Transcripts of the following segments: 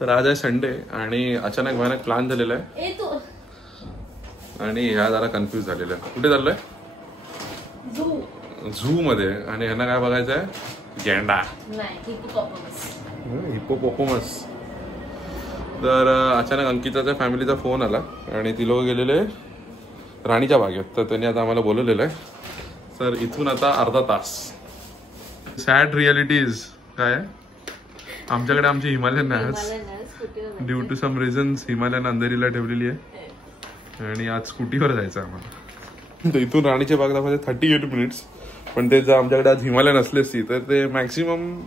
तर आज आहे संडे आणि अचानक भयानक प्लॅन झालेला आहे आणि ह्या जरा कन्फ्युज झालेला आहे. कुठे चाललोय? झू मध्ये. आणि ह्यांना काय बघायचं आहे? गेंडा, हिप्पोपोटामस. तर अचानक अंकिताच्या फॅमिलीचा फोन आला आणि ती लोक गेलेले राणीच्या बागेत. तर त्यांनी आता आम्हाला बोलवलेलं आहे. सर इथून आता अर्धा तास. सॅड रियालिटीज काय आमच्याकडे आमची हिमालयन नॅस due to some reasons Himalayan अंधेरीला ठेवलेली आहे आणि आज स्कूटीवर जायचं आम्हाला. तर इथून राणीच्या बाग दाखवायचे 38 मिनिट्स. पण ते जर आमच्याकडे आज हिमालयन असली असती तर ते मॅक्सिमम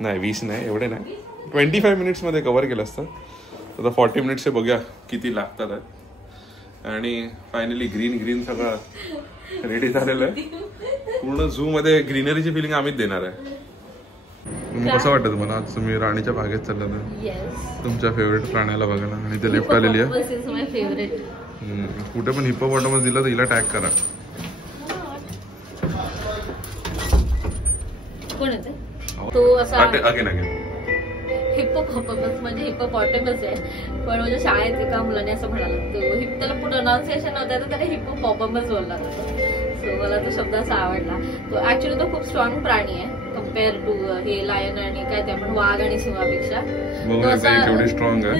नाही 20 नाही एवढे नाही 25 मिनिट्स मध्ये कव्हर केलं असतं. आता 40 मिनिट्स बघूया किती लागतात. आणि फायनली ग्रीन सगळं रेडी झालेलं आहे. पूर्ण झू मध्ये ग्रीनरीची फिलिंग आम्हीच देणार आहे. कसं वाटतं तुम्हाला आज तुम्ही राणीच्या बागेत चालला तर तुमच्या फेवरेट प्राण्याला बघायला? आणि ते लिफ्ट आलेली आहे. कुठे पण हिप्पोपोटामस दिला तर हिला टॅग करा. तो असा हिप्पोपोटामस म्हणजे हिप्पोपोटामस आहे. पण म्हणजे शाळेत एका मुलाने असं म्हणाला त्याला प्रोनाउन्सिएशन होतं तर त्याला हिप्पोपोटामस बोलला जातो. सो मला तो शब्द असा आवडला. तो ऍक्च्युली तो खूप स्ट्रॉंग प्राणी आहे कम्पेअर टू हे लायन आणि काय ते आपण वाघ आणि सिंहापेक्षा. स्ट्रॉंग आहे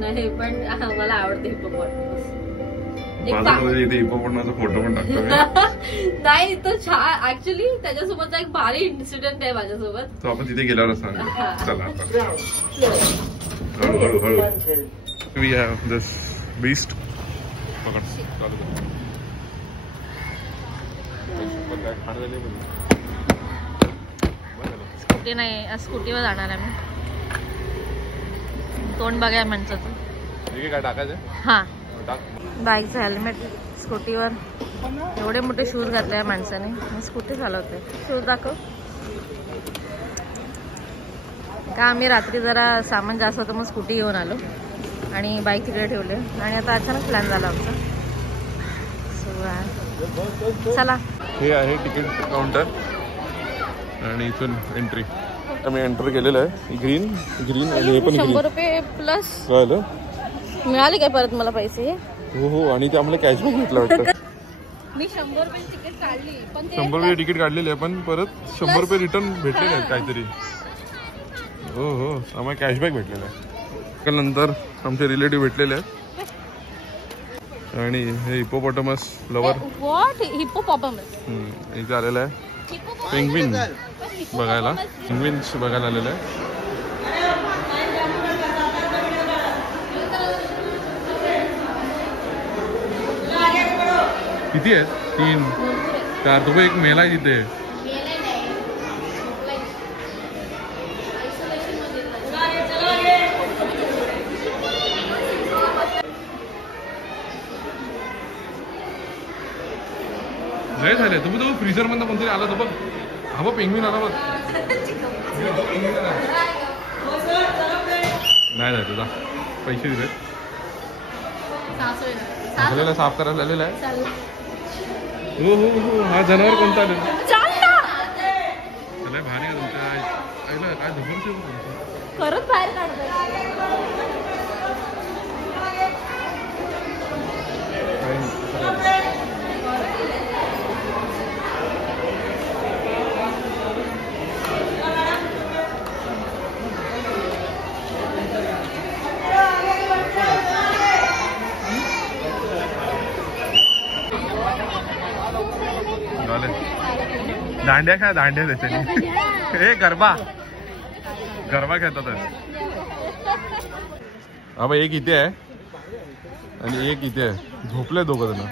नाही पण मला आवडते हिप्पोपोटामस. फोटो पण टाकतो. नाही तो छान ऍक्च्युली त्याच्यासोबतचा एक भारी इन्सिडेंट आहे माझ्यासोबत. तो आपण तिथे गेल्यावर चला हळू. We have this beast. Scooty नाही स्कूटीवर जाणार आहे मी. तोंड बघाय माणसाचं. काय टाकायचं? हा बाईकचं हेल्मेट स्कूटीवर. एवढे मोठे शूज घातले आहे माणसाने. मी स्कूटी चालवते. शूज दाखव. का आम्ही रात्री जरा सामान जास्त होतं मग स्कूटी घेऊन आलो आणि बाईक तिकडे ठेवले आणि आता अचानक प्लॅन झाला आमचा. सो चला. हे आहे तिकीट काउंटर आणि इथून एंट्री. आम्ही एंटर केलेलं आहे. ग्रीन आणि हे पण 100 रुपये प्लस राहिलं. मिळाले काय परत मला पैसे? हो आणि ते आम्हाला कॅशबॅक भेटलं वाटतं. मी 100 रुपये तिकीट काढली पण 100 रुपये तिकीट काढलेली आहे पण परत 100 रुपये रिटर्न भेटलेले आहेत काहीतरी. हो आम्हाला कॅशबॅक भेटलेला आहे. नंतर आमचे रिलेटिव्ह भेटलेले आहेत आणि हे हिप्पोपोटामस लवर. What hippopotamus? इथे आलेलं आहे पेंग्विन बघायला. पेंग्विन्स बघायला आलेलं आहे. किती आहेत? 3 4 रुपये एक मेला आहे तिथे. लय झाले. तुम्ही तो फ्रीजर मधून कोणतरी आला तो बघ. हा बघ पेंग्विन आला बघ. नाही जायचं जा. पैसे दिले. आपल्याला साफ करायला आलेला आहे. हो हा जनावर कोणता आलेला? भारी आहे तुमच्या आईला काय जबरदस्त खरंच बाहेर काढतोय. दांड्या काय दांड्या त्याच्याने. हे गरबा खेळतात. हा बघ एक इथे आहे आणि एक इथे आहे. झोपले दोघं जण.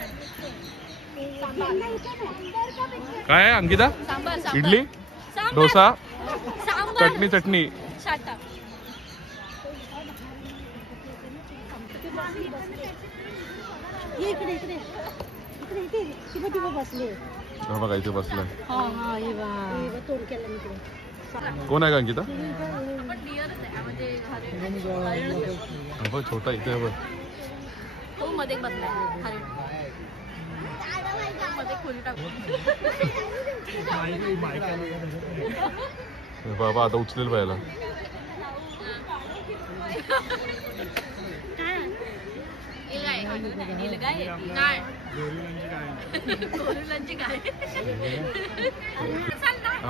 काय आहे अंकिता? इडली डोसा चटणी. बघा इथे बसलाय. कोण आहे का अंकिता? छोटा इथे बघ. मध्ये बसलाय. मध्ये खोली टाकू. बाबा आता उचलेल पाहिला.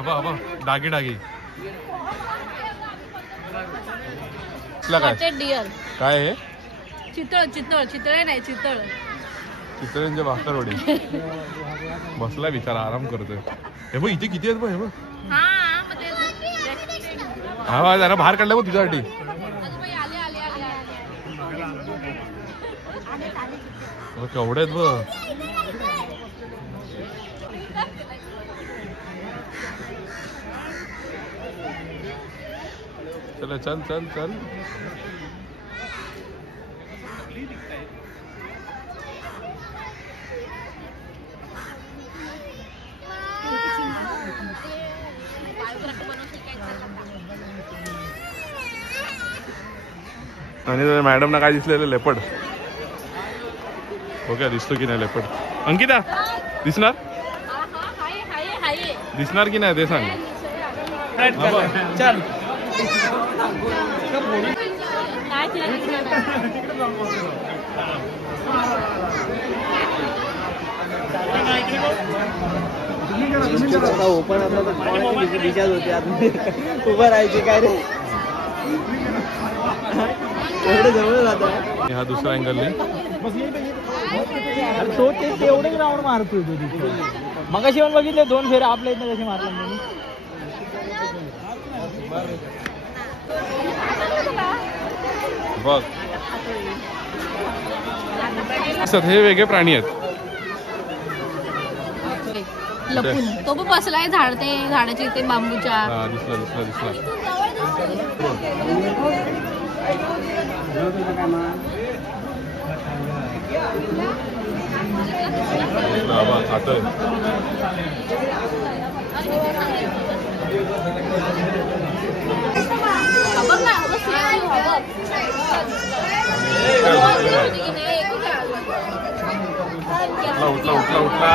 बाबा डागी डागी डिअर काय आहे? चितळ चितळ चितळे नाही चितळ चितळ्यांच्या भाकरवडी. बसला बिचारा आराम करतोय. हे बघ इथे किती आहेत बघ. हे बघ हा जरा बाहेर काढलं बघ तुझ्यासाठी. केवढे आहेत बघ. चल चल चल चल. आणि मॅडमना काय दिसलेलं लेपड. हो काय दिसतो की नाही लेपड? अंकिता दिसणार दिसणार की नाही ते सांग. चल ओपन विचार होते आतमध्ये उभं राहायचे काय रे. एवढं जवळ जात आहे. हा दुसरा अँगल नाही. तो तेवढेच राऊंड मारतोय तो तिथे. मग अशी पण बघितले 2 फेऱ्या आपल्या इथं कशी मारला त्यांनी. बघ हे वेगळे प्राणी आहेत. लपून तो पण बसलाय झाडाच्या इथे बांबूच्या. दिसला दिसला दिसला. खातोय. उठला उठला उठला.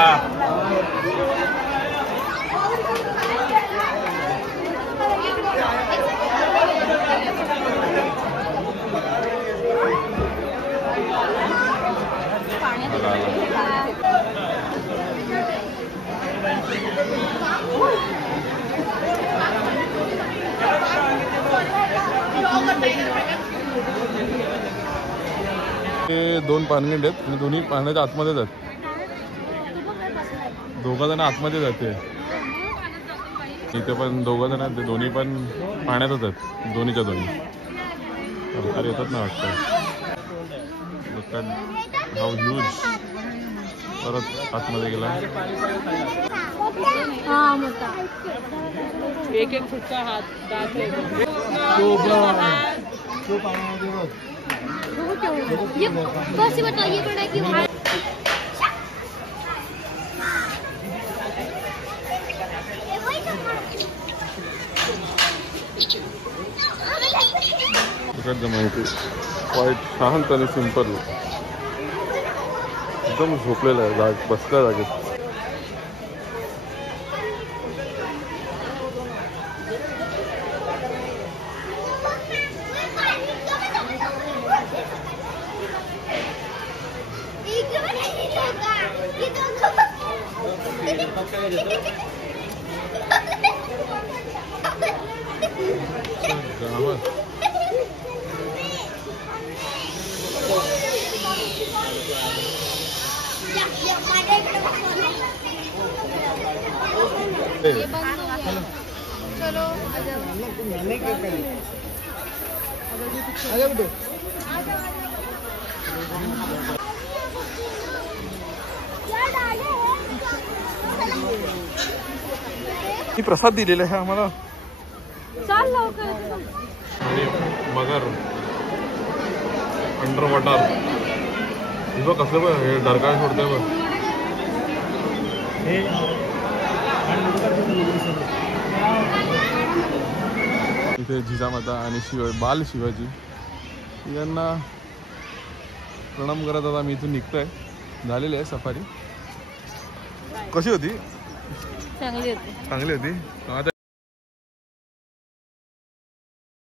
हे 2 पानगंड आहेत आणि दोन्ही पाण्याच्या आतमध्ये जात. 2 जण आतमध्ये जाते. इथे पण 2 जण आहेत. ते दोन्ही पण पाण्यातच आहेत. दोन्हीच्या दोन्ही अरे येतात ना वाटतं. How huge. परत आतमध्ये गेला. एक एक फुटचा हात माहिती वाईट शांत आणि सिंपल. एकदम झोपलेला आहे. बसल्या जागेत. प्रसाद दिलेला आहे आम्हाला. मगर अंडर वॉटर. बघ कसं बघ हे डरकाळ सोडतंय बघ. इथे जिजामाता आणि बाल शिवाजी यांना प्रणाम करत आता मी इथून निघतोय. झालेली आहे सफारी. कशी होती? चांगली होती. चांगली होती.